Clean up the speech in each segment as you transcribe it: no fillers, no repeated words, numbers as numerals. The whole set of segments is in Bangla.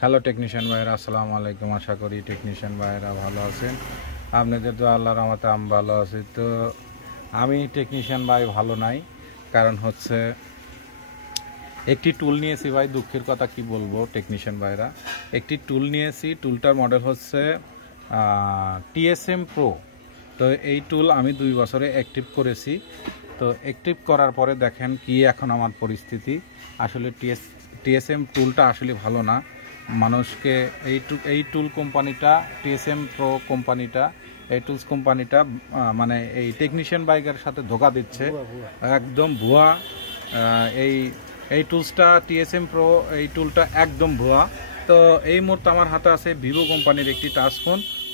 হ্যালো টেকনিশিয়ান ভাইরা, আসসালামু আলাইকুম। আশা করি টেকনিশিয়ান ভাইরা ভালো আছেন। আপনাদের তো আল্লাহর রহমতে আমি ভালো আছি। তো আমি টেকনিশিয়ান ভাই ভালো নাই, কারণ হচ্ছে একটি টুল নিয়েছি ভাই। দুঃখের কথা কি বলবো টেকনিশিয়ান ভাইরা, একটি টুল নিয়েছি। টুলটার মডেল হচ্ছে TSM Pro। তো এই টুল আমি 2 বছরে অ্যাক্টিভ করেছি। তো অ্যাক্টিভ করার পরে দেখেন কি এখন আমার পরিস্থিতি। আসলে TSM টুলটা আসলে ভালো না। মানুষকে এই টুল কোম্পানিটা, TSM Pro কোম্পানিটা, এই টুলস কোম্পানিটা মানে এই টেকনিশিয়ান বাইকের সাথে ধোকা দিচ্ছে, একদম ভুয়া। এই এই টুলসটা TSM Pro, এই টুলটা একদম ভুয়া। তো এই মুহূর্তে আমার হাতে আছে ভিভো কোম্পানির একটি টাচ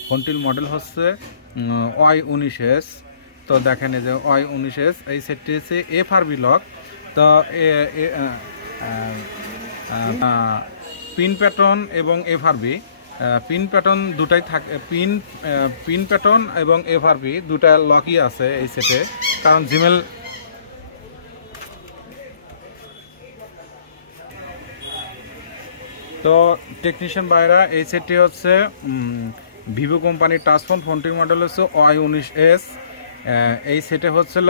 ফোনটির মডেল হচ্ছে Y19S। তো দেখেন এই যে Y19S, এই সেটটি হচ্ছে FRB লক। তো পিন প্যাটার্ন এবং FRB, পিন প্যাটার্ন দুটাই থাকে। পিন প্যাটার্ন এবং FRB দুটা লকই আছে এই সেটে, কারণ জিমেল। তো টেকনিশিয়ান ভাইরা, এই সেটটি হচ্ছে ভিভো কোম্পানির টাচফোন। ফোনটির মডেল হচ্ছে Y19S। এই সেটে হচ্ছিল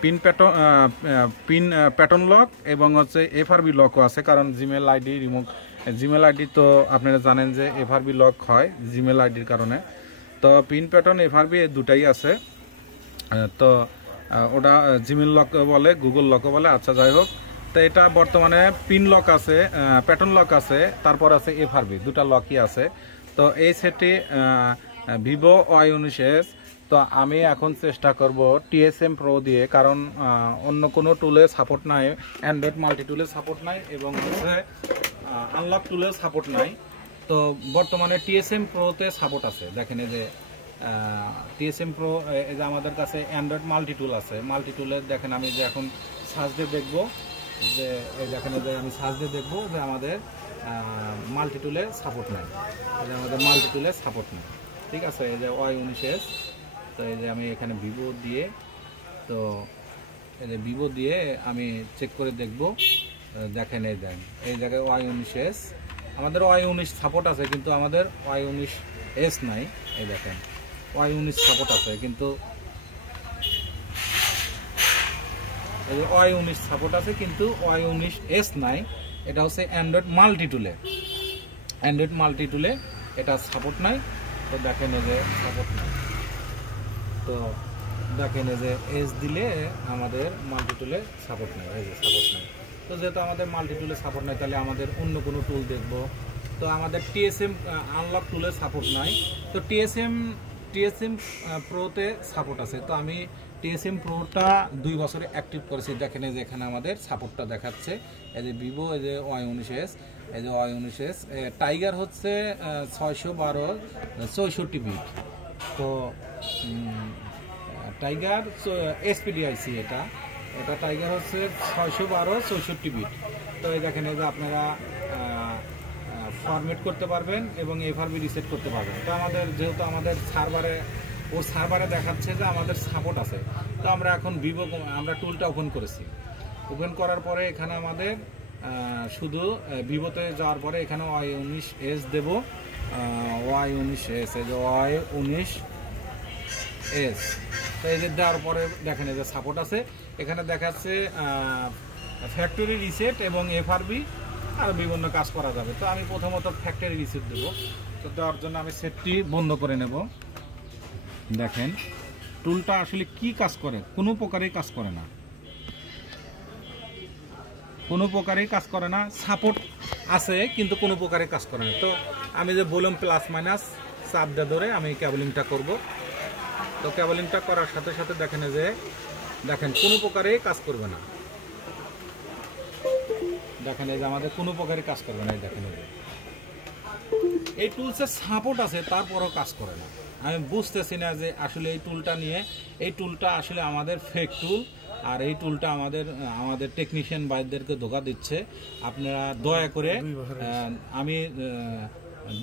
পিন প্যাটার্ন লক এবং হচ্ছে FRB লকও আছে, কারণ জিমেল আইডি তো আপনারা জানেন যে FRB লক হয় জিমেল আইডির কারণে। তো পিন প্যাটার্ন FRB এই দুটাই আছে। তো ওটা জিমেল লক বলে, গুগল লকও বলে। আচ্ছা, যাই হোক। তো এটা বর্তমানে পিন লক আছে, প্যাটার্ন লক আছে, তারপর আছে FRB, দুটা লকই আছে। তো এই সেটটি ভিভো Y19S। তো আমি এখন চেষ্টা করব TSM Pro দিয়ে, কারণ অন্য কোনো টুলে সাপোর্ট নাই, অ্যান্ড্রয়েড মাল্টি টুলে সাপোর্ট নাই এবং হচ্ছে আনলক টুলেও সাপোর্ট নাই। তো বর্তমানে TSM Proতে সাপোর্ট আছে। দেখেন এই যে TSM Pro, এই যে আমাদের কাছে অ্যান্ড্রয়েড মাল্টি টুল আছে। মাল্টি টুলের দেখেন আমি যে এখন সার্চ দিয়ে দেখবো যে দেখেন যে আমি সার্চ দিয়ে দেখবো যে আমাদের মাল্টি টুলে সাপোর্ট নাই, আমাদের মাল্টি টুলে সাপোর্ট নেই। ঠিক আছে, এই যে Y19S। তো এই যে আমি এখানে ভিভো দিয়ে, তো এই যে ভিভো দিয়ে আমি চেক করে দেখব। দেখেন এই জায়গায় Y19S, আমাদের Y19 সাপোর্ট আছে, কিন্তু আমাদের Y19S নাই। এই দেখেন Y19 সাপোর্ট আছে, কিন্তু Y19 সাপোর্ট আছে কিন্তু Y19S নাই। এটা হচ্ছে অ্যান্ড্রয়েড মাল্টি টুলে এটা সাপোর্ট নাই। তো দেখেন এই যে সাপোর্ট নাই। তো দেখেন এই যে এস দিলে আমাদের মাল্টি টুলে সাপোর্ট নাই, এই যে সাপোর্ট নাই। তো যেহেতু আমাদের মাল্টি টুলে সাপোর্ট নাই, তাহলে আমাদের অন্য কোনো টুল দেখব। তো আমাদের TSM আনলক টুলে সাপোর্ট নাই। তো TSM Proতে সাপোর্ট আছে। তো আমি TSM Proটা 2 বছরে অ্যাক্টিভ করেছি। দেখেন এই যে এখানে আমাদের সাপোর্টটা দেখাচ্ছে। এই যে ভিভো, এই যে Y19S, এই যে Y19S টাইগার হচ্ছে 612 64 বিট। তো টাইগার SPDIC, এটা টাইগার হচ্ছে 612 64 বিট। তো এই দেখেন এই যে আপনারা ফরম্যাট করতে পারবেন এবং FRB রিসেট করতে পারবেন। তো আমাদের যেহেতু আমাদের সার্ভারে দেখাচ্ছে যে আমাদের সাপোর্ট আছে, তো আমরা এখন আমরা টুলটা ওপেন করেছি। ওপেন করার পরে এখানে আমাদের শুধু ভিভোতে যাওয়ার পরে এখানে Y19S দেব। Y19S, এই যে Y19S। তো এই যে দেওয়ার পরে দেখেন এই যে সাপোর্ট আছে। এখানে দেখাচ্ছে ফ্যাক্টরি রিসেট এবং FRB আর বিভিন্ন কাজ করা যাবে। তো আমি প্রথমত ফ্যাক্টরি রিসেট দেবো। তো দেওয়ার জন্য আমি সেটটি বন্ধ করে নেব। দেখেন টুলটা আসলে কি কাজ করে, কোনো প্রকারেই কাজ করে না, কোনো প্রকারেই কাজ করে না। সাপোর্ট আছে কিন্তু কোনো প্রকারেই কাজ করে না। তো আমি যে বললাম প্লাস মাইনাস চাপ দিয়ে ধরে আমি ক্যাবলিংটা করব। তো ক্যাবলিংটা করার সাথে সাথে দেখেন যে কোনো প্রকারেই কাজ করবে না। দেখেন এই যে আমাদের কোনো প্রকারেই কাজ করবে না। এই দেখেন এই টুলসের সাপোর্ট আছে, তারপরও কাজ করে না। আমি বুঝতেছি না যে আসলে এই টুলটা আসলে আমাদের ফেক টুল, আর এই টুলটা আমাদের টেকনিশিয়ান ভাইদেরকে ধোঁকা দিচ্ছে। আপনারা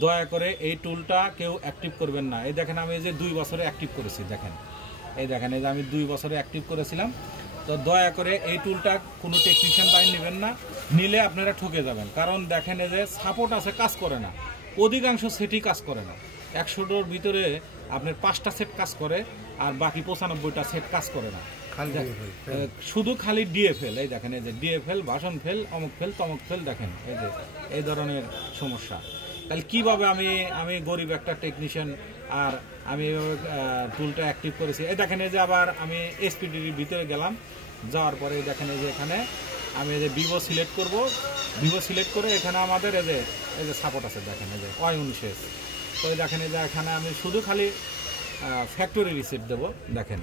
দয়া করে এই টুলটা কেউ অ্যাক্টিভ করবেন না। এই দেখেন আমি যে 2 বছরে অ্যাক্টিভ করেছি। দেখেন এই যে আমি 2 বছরে অ্যাক্টিভ করেছিলাম। তো দয়া করে এই টুলটা কোনো টেকনিশিয়ান ভাই নেবেন না, নিলে আপনারা ঠকে যাবেন। কারণ দেখেন যে সাপোর্ট আছে, কাজ করে না, অধিকাংশ সেটই কাজ করে না। 100টার ভিতরে আপনার 5টা সেট কাজ করে, আর বাকি 95টা সেট কাজ করে না, শুধু খালি ডিএফএল। এই দেখেন এই যে ডিএফএল, ভাষণ ফেল, অমুক ফেল, তমুক ফেল, দেখেন এই যে এই ধরনের সমস্যা। তাহলে কিভাবে আমি গরিব একটা টেকনিশিয়ান আর আমি এইভাবে টুলটা অ্যাক্টিভ করেছি। এই দেখেন এই যে আবার আমি এসপিডির ভিতরে গেলাম, যাওয়ার পরে দেখেন এই যে এখানে আমি এই যে ভিভো সিলেক্ট করব, ভিভো সিলেক্ট করে এখানে আমাদের এই যে সাপোর্ট আছে, দেখেন এই যে Y19। তো দেখেন এই যে এখানে আমি শুধু খালি ফ্যাক্টরি রিসেট দেবো, দেখেন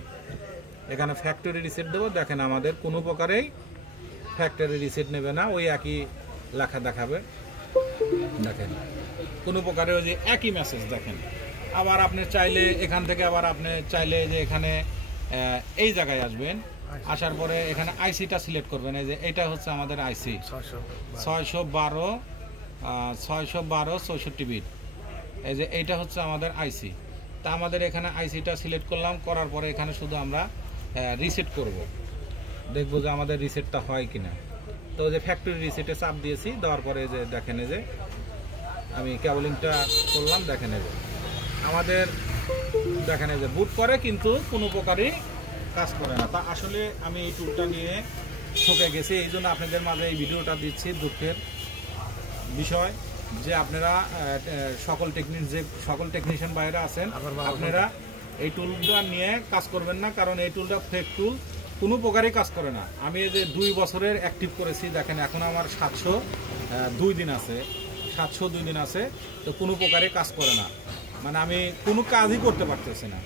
এখানে ফ্যাক্টরি রিসেট দেবো। দেখেন আমাদের কোনো প্রকারেই ফ্যাক্টরি রিসেট নেবে না, ওই একই লেখা দেখাবে, দেখেন কোনো প্রকারে ওই যে একই মেসেজ। দেখেন আবার আপনি চাইলে এখান থেকে আবার আপনি চাইলে যে এখানে এই জায়গায় আসবেন, আসার পরে এখানে আইসিটা সিলেক্ট করবেন। এই যে এটা হচ্ছে আমাদের আইসি 612 64 বিট, এই যে এইটা হচ্ছে আমাদের আইসি। তা আমাদের এখানে আইসিটা সিলেক্ট করলাম, করার পরে এখানে শুধু আমরা রিসেট করব, দেখবো যে আমাদের রিসেটটা হয় কিনা। তো যে ফ্যাক্টরি রিসেটে চাপ দিয়েছি, দেওয়ার পরে যে দেখেন এই যে আমি কেবলিংটা করলাম, দেখেন এই যে আমাদের দেখেন এই যে বুট করে, কিন্তু কোনো প্রকারই কাজ করে না। তা আসলে আমি এই টুলটা নিয়ে ঠকে গেছি, এই জন্য আপনাদের মাঝে এই ভিডিওটা দিচ্ছি। দুঃখের বিষয় যে আপনারা সকল টেকনিশিয়ান বাইরে আছেন, আপনারা এই টুলটা নিয়ে কাজ করবেন না, কারণ এই টুলটা ফেক টুল, কোনো প্রকারই কাজ করে না। আমি এই যে 2 বছরের অ্যাক্টিভ করেছি, দেখেন এখন আমার 702 দিন আছে, 702 দিন আছে, তো কোনো প্রকারে কাজ করে না, মানে আমি কোনো কাজই করতে পারতেছি না।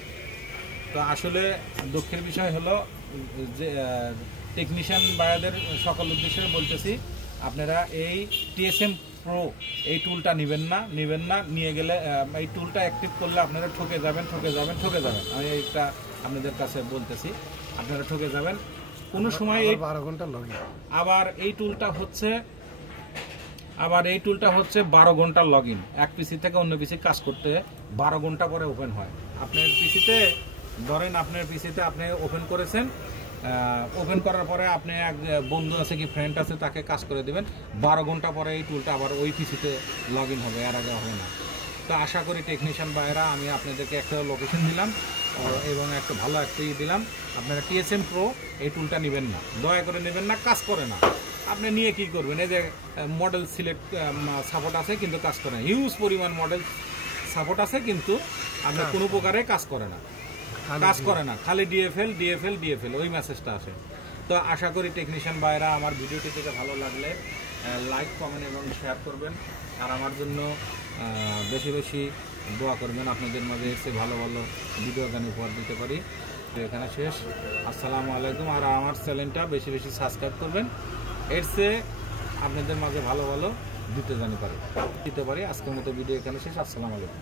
তো আসলে দুঃখের বিষয় হলো যে টেকনিশিয়ান ভাইদের সকল উদ্দেশ্যে বলতেছি, আপনারা এই TSM Pro এই টুলটা নেবেন না, নিয়ে গেলে এই টুলটা অ্যাক্টিভ করলে আপনারা ঠকে যাবেন। আমি এইটা আপনাদের কাছে বলতেছি, আপনারা ঠকে যাবেন কোনো সময়। 12 ঘন্টা লগইন। আবার এই টুলটা হচ্ছে 12 ঘন্টা লগইন। এক পিসি থেকে অন্য পিসি কাজ করতে 12 ঘন্টা পরে ওপেন হয়। আপনার পিসিতে ধরেন, আপনার পিসিতে আপনি ওপেন করেছেন, ওপেন করার পরে আপনি এক বন্ধু আছে কি ফ্রেন্ড আছে, তাকে কাজ করে দেবেন, 12 ঘন্টা পরে এই টুলটা আবার ওই পিসিতে লগইন হবে, এর আগে হবে না। তো আশা করি টেকনিশিয়ান ভাইরা, আমি আপনাদেরকে একটা লোকেশন দিলাম এবং একটা ভালো একটা দিলাম, আপনারা TSM Pro এই টুলটা নেবেন না, দয়া করে নেবেন না, কাজ করে না। আপনি নিয়ে কি করবেন? এই যে মডেল সিলেক্ট সাপোর্ট আছে কিন্তু কাজ করে না, হিউজ পরিমাণ মডেল সাপোর্ট আছে কিন্তু আপনার কোনো প্রকারে কাজ করে না, খালি ডিএফএল ওই মেসেজটা আসে। তো আশা করি টেকনিশিয়ান ভাইরা আমার ভিডিওটি থেকে ভালো লাগলে লাইক, কমেন্ট এবং শেয়ার করবেন, আর আমার জন্য বেশি বেশি দোয়া করবেন, আপনাদের মাঝে এসে ভালো ভালো ভিডিও গান উপহার দিতে পারি। তো এখানে শেষ, আসসালামু আলাইকুম। আর আমার চ্যানেলটা বেশি বেশি সাবস্ক্রাইব করবেন, এর চেয়ে আপনাদের মাঝে ভালো ভালো দিতে পারি। আজকের মতো ভিডিও এখানে শেষ, আসসালামু আলাইকুম।